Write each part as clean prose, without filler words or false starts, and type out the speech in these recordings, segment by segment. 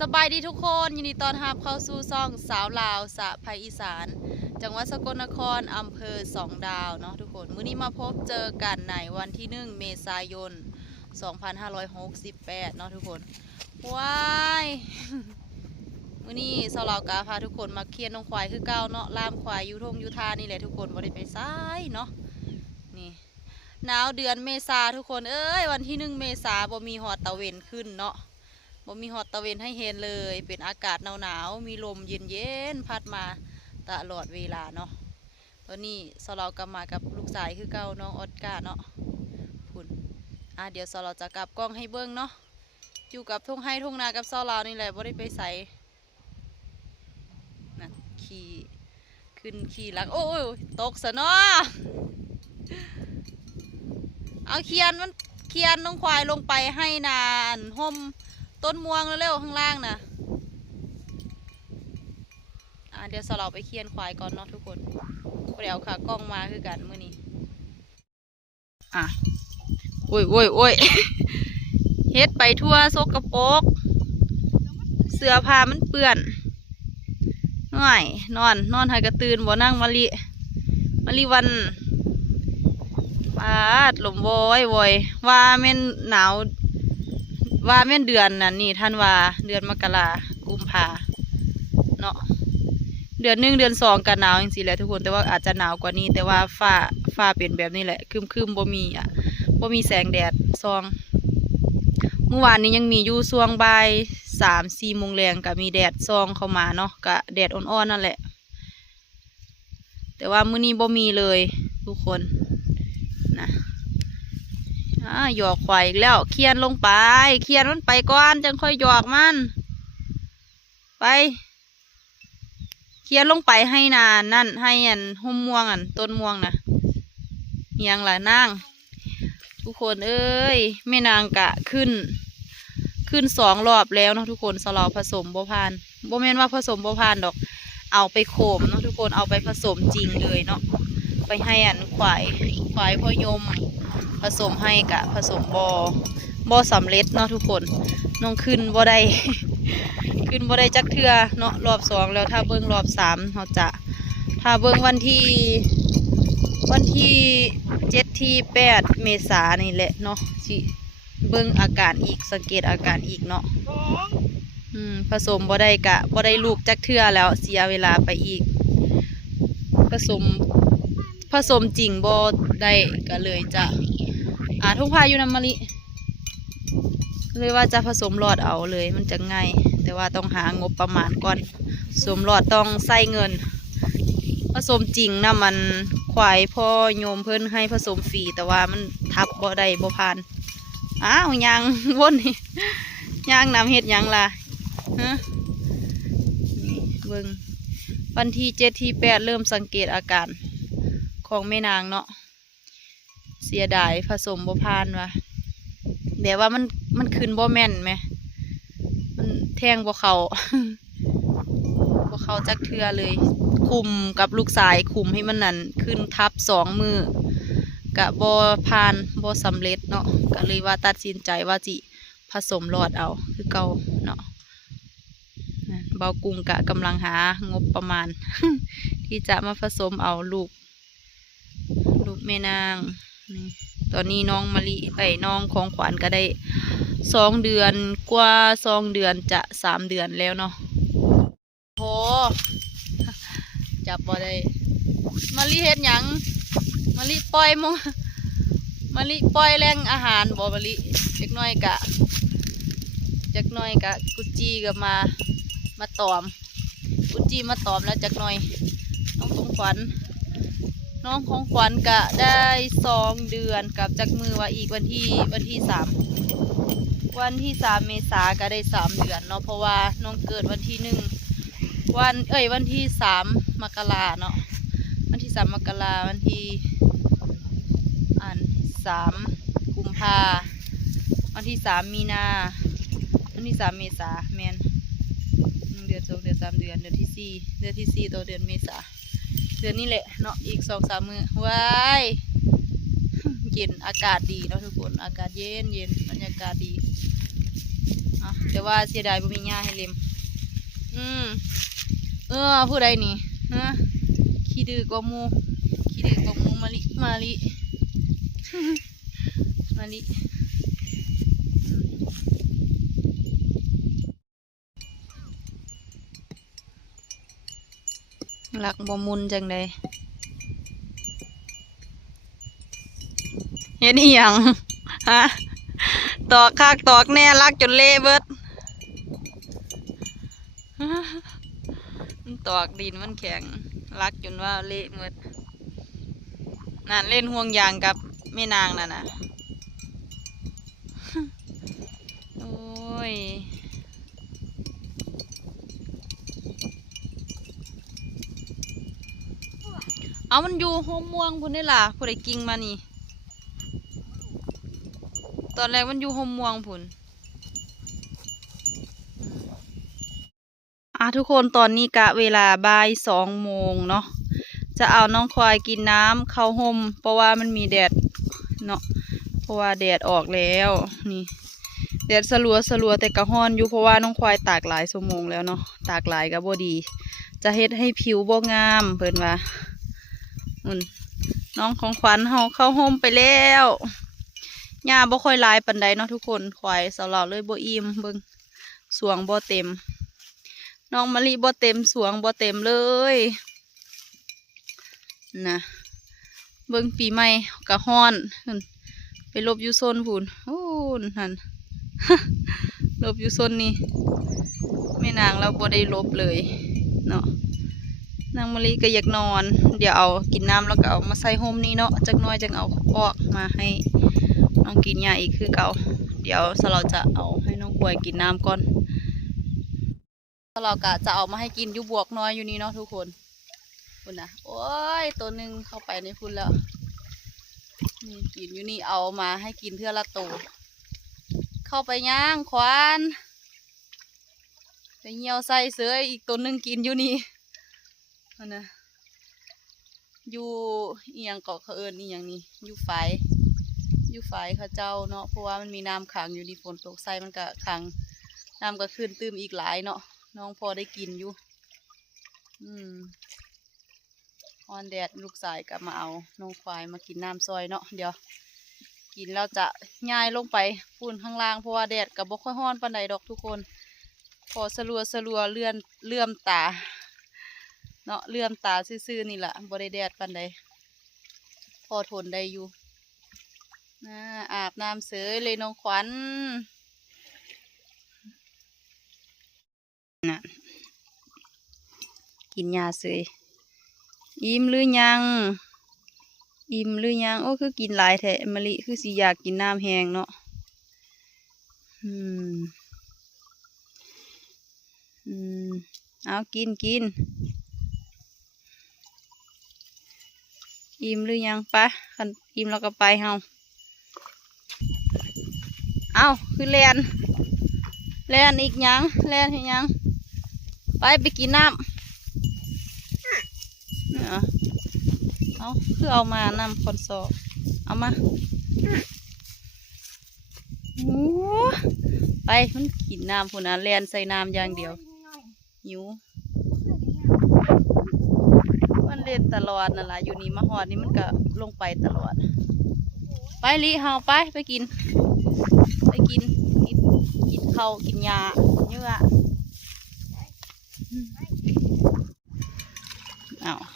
สบายดีทุกคนยินดีต้อนรับเข้าสู่ซ่องสาวลาวสะภาคอีสานจังหวัดสกลนครอำเภอสองดาวเนาะทุกคนมื้อนี้มาพบเจอกันในวันที่1 เมษายน 2568เนาะทุกคนว้ายมื้อนี้สาวลาวกาพาทุกคนมาเคียนน้องควายคือเก่าเนาะล่ามควายอยู่ทงอยู่ทานี่แหละทุกคนบ่ได้ไปซ้ายเนาะนี่หนาวเดือนเมษาทุกคนเอ้ยวันที่1 เมษาบ่มีฮอดตะเวนขึ้นเนาะบ่มีฮอตตะเวนให้เห็นเลยเป็นอากาศหนาวๆมีลมเย็นๆพัดมาตลอดเวลาเนาะตอนนี้สเรากลับมากับลูกสายคือเก่าน้องออสการ์เนาะพุ่นเดี๋ยวสเราจะกลับกล้องให้เบิ้งเนาะอยู่กับทุ่งไร่ทุ่งนากับสเรานี่แหละบ่ได้ไปใส่นั่นขี่ขึ้นขี่หลังโอ้ยตกซะเนาะเอาเคียนน้องควายลงไปให้นานห่มต้นม่วงเร็วๆข้างล่างนะเดี๋ยวสเราไปเคียนควายก่อนเนาะทุกคนเดี๋ยวค่ะกล้องมาคือกันมื้อนี้โอ้ย เฮ็ดไปทั่วซกกระปกเสื้อผ้ามันเปื้อนน้อยนอนให้กระตื่นบ่นั่งมะลิวันปาดลมวอยว่าแม่นหนาวว่าแม่นเดือนนั่นนี่ท่านว่าเดือนมกรากุมภาเนาะเดือน1 เดือน2กันหนาวจริงๆแหละทุกคนแต่ว่าอาจจะหนาวกว่านี้แต่ว่าฟ้าเป็นแบบนี้แหละครึมบ่มีแสงแดดซองเมื่อวานนี้ยังมีอยู่ช่วงบ่าย3-4 โมงแรงก็มีแดดซองเข้ามาเนาะก็แดดอ่อนๆนั่นแหละแต่ว่ามื้อนี้บ่มีเลยทุกคนนะหยอกควายอีกแล้วเคียนลงไปเคียนมันไปก่อนจังค่อยหยอกมันไปเคียนลงไปให้นานนั่นให้ห่มม่วงต้นม่วงนะยังล่ะนางทุกคนเอ้ยแม่นางกะขึ้น2 รอบแล้วเนาะทุกคนสลอผสมบ่พานบ่แม่นว่าผสมบ่พานดอกเอาไปโขมเนาะทุกคนเอาไปผสมจริงเลยเนาะไปให้ควายพ่อยมผสมให้กะผสมบ่สำเร็จเนาะทุกคนน้องขึ้นบ่ได้ ขึ้นบ่ได้จักเทื่อเนาะรอบ2แล้วถ้าเบิ่งรอบ3เราจะถ้าเบิ่งวันที่7ที่8 เมษายนนี่แหละเนาะสิเบิ่งอาการอีกสังเกตอาการอีกเนาะผสมบ่ได้ลูกจักเทื่อแล้วเสียเวลาไปอีกผสมจริงบ่ได้ก็เลยจะทุ่งพาอยู่น้ำมะลิเลยว่าจะผสมหลอดเอาเลยมันจะง่ายแต่ว่าต้องหางบประมาณก่อนผสมหลอดต้องใส่เงินผสมจริงนะมันควายพ่อโยมเพิ่นให้ผสมฟรีแต่ว่ามันทับบ่ได้บ่ผ่านยังวนนี่ยังนำเฮ็ดยังล่ะนี่เบิ่งวันที่7ที่8เริ่มสังเกตอาการของแม่นางเนาะเสียดายผสมบ่ผ่านว่ะแบบว่ามันขึ้นบ่แม่นไหมมันแทงบ่เข้า บ่เข้าจักเทือเลยคุมกับลูกสายคุมให้มันนั่นขึ้นทับ2 มือกะบ่ผ่านบ่สำเร็จเนาะก็เลยว่าตัดสินใจว่าจิผสมหลอดเอาคือเก่าเนาะเบากุ้งกะกำลังหางบประมาณ ที่จะมาผสมเอาลูกแม่นางตอนนี้น้องมะลิน้องของขวัญก็ได้2 เดือนกว่า2 เดือนจะ3 เดือนแล้วเนาะโหจับบ่ได้มะลิเฮ็ดหยังมะลิปล่อยมะลิปล่อยแรงอาหารบ่มะลิจักหน่อยกะกุจจีก็มาตอมกุจจีมาตอมแล้วจักหน่อยน้องของขวัญก็ได้2 เดือนกับจักมือว่าอีกวันที่3 เมษาก็ได้3 เดือนเนาะเพราะว่าน้องเกิดวันที่1วันที่3 มกราเนาะวันที่3 มกราวันที่3 กุมภาวันที่3 มีนาวันที่3 เมษาแมน1 เดือน 2 เดือน 3 เดือนเดือนที่4ต่อเดือนเมษาเดือนนี้แหละเนาะอีก2-3 มื้อว้ายเย็นอากาศดีเนาะทุกคนอากาศเย็นบรรยากาศดี แต่ว่าเสียดายบ่มีหญ้าให้เล็มผู้ใดนี่ฮะขี้ดื้อกว่าหมูมาลิมาลิ หลักบ่มุนจังใดเห็นอีหยังฮะตอกคักตอกแน่ลักจนเละเบิดมันตอกดินมันแข็งลักจนว่าเละหมดนั่นเล่นห่วงยางกับแม่นางนั่นน่ะโอ้ยเอามันอยู่โฮมม่วงพุ่นนี่ล่ะผู้ใดกิ่งมานี่ตอนแรกมันอยู่โฮมม่วงพุ่นทุกคนตอนนี้กะเวลาบ่าย2 โมงเนาะจะเอาน้องควายกินน้ำเข้าห่มเพราะว่ามันมีแดดเนาะเพราะว่าแดดออกแล้วนี่แดดสลัวแต่กระห้อนอยู่เพราะว่าน้องควายตากหลายชั่วโมงแล้วเนาะตากหลายก็บ่ดีจะเฮ็ดให้ผิวบ่งามเพิ่นว่าน้องของขวัญเฮาเข้าห่มไปแล้วหญ้าบ่ค่อยหลายปานใดเนาะทุกคนควายสาวเราเลยบ่อิ่มเบิ่งสวงบ่เต็มน้องมะลิบ่เต็มสวงบ่เต็มเลยนะเบิ่งปีใหม่กะฮ้อนไปลบอยู่โซนพูนโอ้นั่น ลบอยู่โซนนี้แม่นางเราบ่ได้ลบเลยเนาะนางมะลิก็อยากนอนเดี๋ยวเอากินน้ำแล้วก็เอามาใส่ห่มนี้เนาะจักน้อยจังเอาออกมาให้น้องกินยาอีกคือเก่าเดี๋ยวเราจะเอาให้น้องกล้วยกินน้ำก่อนเราก็จะเอามาให้กินอยู่บวกน้อยอยู่นี่เนาะทุกคนคุณนะโอ้ยตัวหนึ่งเข้าไปในพุ่นแล้วนี่กินอยู่นี่เอามาให้กินเทื่อละตัวเข้าไปย่างควานไปเหี่ยวใส่เสืออีกตัวหนึ่งกินอยู่นี่มันนะอยู่อีหยังเกาะเขาเอิญนี่อย่างนี้อยู่ฝายเขาเจ้าเนาะเพราะว่ามันมีน้ำขังอยู่ดีฝนตกใส่มันก็ขังน้ำก็ขึ้นตื้มอีกหลายเนาะน้องพอได้กินอยู่ออนแดดลูกสายกลับมาเอาน้องควายมากินน้ำซอยเนาะเดี๋ยวกินแล้วจะย้ายลงไปปูนข้างล่างเพราะว่าแดดกับบ่ค่อยฮ้อนปานใดดอกทุกคนพอสลัวเลื่อมตาเนาะเลื่อมตาซื่อๆนี่แหละบ่ได้แดดปานใดพอทนได้อยู่อาบน้ำเสยเลยน้องขวัญน่ะกินยาเสยอิ่มหรือยังโอ้คือกินหลายแท้มะลิคือสิอยากกินน้ำแห้งเนาะเอากินอิ่มหรือยังปะคันอิ่มแล้วก็ไปเฮาเอาคือแลนอีกยังแลนให้ยังไปกินน้ำเอาคือเอามาน้ำคอนโซเอามาไปมันกินน้ำพุ่นนะแลนใส่น้ำอย่างเดียวหิวมันเล่นตลอดนั่นแหละอยู่นี่มาหอดนี่มันก็ลงไปตลอดไปลิเฮาไปกินข้าวกินยาเนื้อ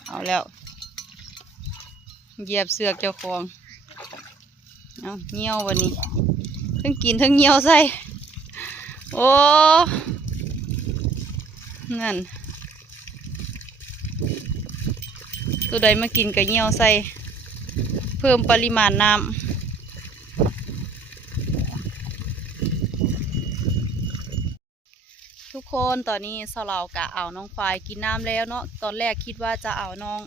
เอาแล้วเหยียบเสือกเจ้าของเอาเงี้ยววันนี้ทั้งกินทั้งเงี้ยวใส่โอ้นั่นตัวใดมากินกับเงี้ยวใส่เพิ่มปริมาณน้ำทุกคนตอนนี้เรากะเอาน้องควายกินน้ำแล้วเนาะตอนแรกคิดว่าจะเอาน้อง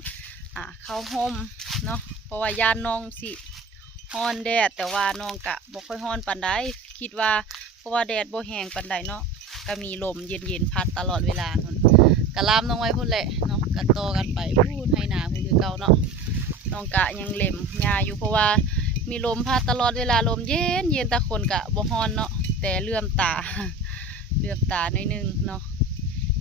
เข้าห่มเนาะเพราะว่าย่านน้องสิฮ้อนแดดแต่ว่าน้องกะบ่ค่อยฮ้อนปานใดคิดว่าเพราะว่าแดดบ่แห้งปานใดเนาะก็มีลมเย็นพัดตลอดเวลากะลามน้องไว้พุ่นแหละเนาะกะโตกันไปพูดให้หนาพุ่นคือเก่าเนาะน้องกะยังเล็มหญ้าอยู่เพราะว่ามีลมพัดตลอดเวลาลมเย็นตาคนกะบ่ฮ้อนเนาะแต่เลื่อมตา เหลือบตาหน่อยนึงเนาะ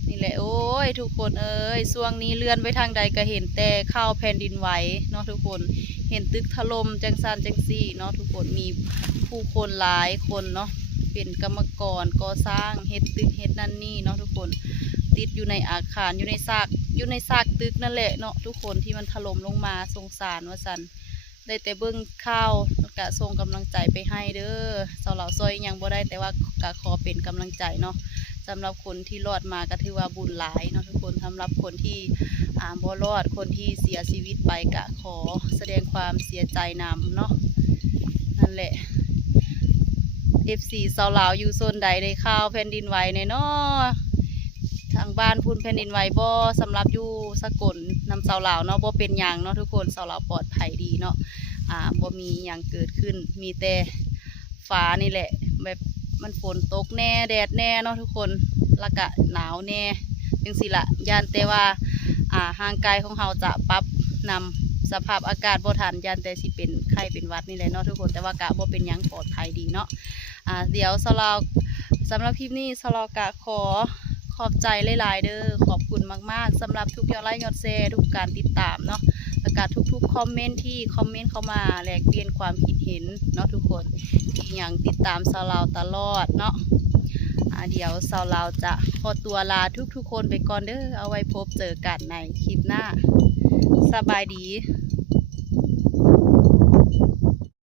นี่แหละโอ้ยทุกคนเอ้ยช่วงนี้เลื่อนไปทางใดก็เห็นแต่ข่าวแผ่นดินไหวเนาะทุกคนเห็นตึกถล่มจังซันจังซี่เนาะทุกคนมีผู้คนหลายคนเนาะเป็นกรรมกรก่อสร้างเฮ็ดตึกเฮ็ดนั่นนี่เนาะทุกคนติดอยู่ในอาคารอยู่ในซากตึกนั่นแหละเนาะทุกคนที่มันถล่มลงมาสงสารว่าซั่นได้แต่เบิ่งข่าวแล้วก็ส่งกำลังใจไปให้เด้อสาวเหล่าซอยยังบ่ได้แต่ว่าก็ขอเป็นกำลังใจเนาะสำหรับคนที่รอดมาก็ถือว่าบุญหลายเนาะทุกคนสำหรับคนที่บ่รอดคนที่เสียชีวิตไปก็ขอแสดงความเสียใจนำเนาะนั่นแหละ FC สาวเหล่าอยู่โซนใดได้ข่าวแผ่นดินไหวแน่เนาะทางบ้านพุ่นแผ่นดินไหวบ่สำหรับอยู่สกลนำสาวเหล่าเนาะบ่เป็นหยังเนาะทุกคนสาวเหล่าปลอดภัยดีเนาะบ่มีหยังเกิดขึ้นมีแต่ฟ้านี่แหละแบบมันฝนตกแน่แดดแน่เนาะทุกคนแล้วก็หนาวแน่จังสิละย่านแต่ว่าห่างกายของเราจะปรับนำสภาพอากาศบ่ทันย่านแต่สิเป็นไข้เป็นหวัดนี่แหละเนาะทุกคนแต่ว่ากะบ่เป็นหยังปลอดภัยดีเนาะเดี๋ยวสำหรับคลิปนี้สลากะขอบใจหลายๆเด้อขอบคุณมากๆสำหรับทุกยอดไลค์ยอดแชร์ทุกการติดตามเนาะแล้วก็ทุกๆคอมเมนต์ที่คอมเมนต์เข้ามาแลกเปลี่ยนความคิดเห็นเนาะทุกคนที่ยังติดตามสลาตลอดเนาะเดี๋ยวสลาจะขอตัวลาทุกๆคนไปก่อนเด้อเอาไว้พบเจอกันในคลิปหน้าสบายดี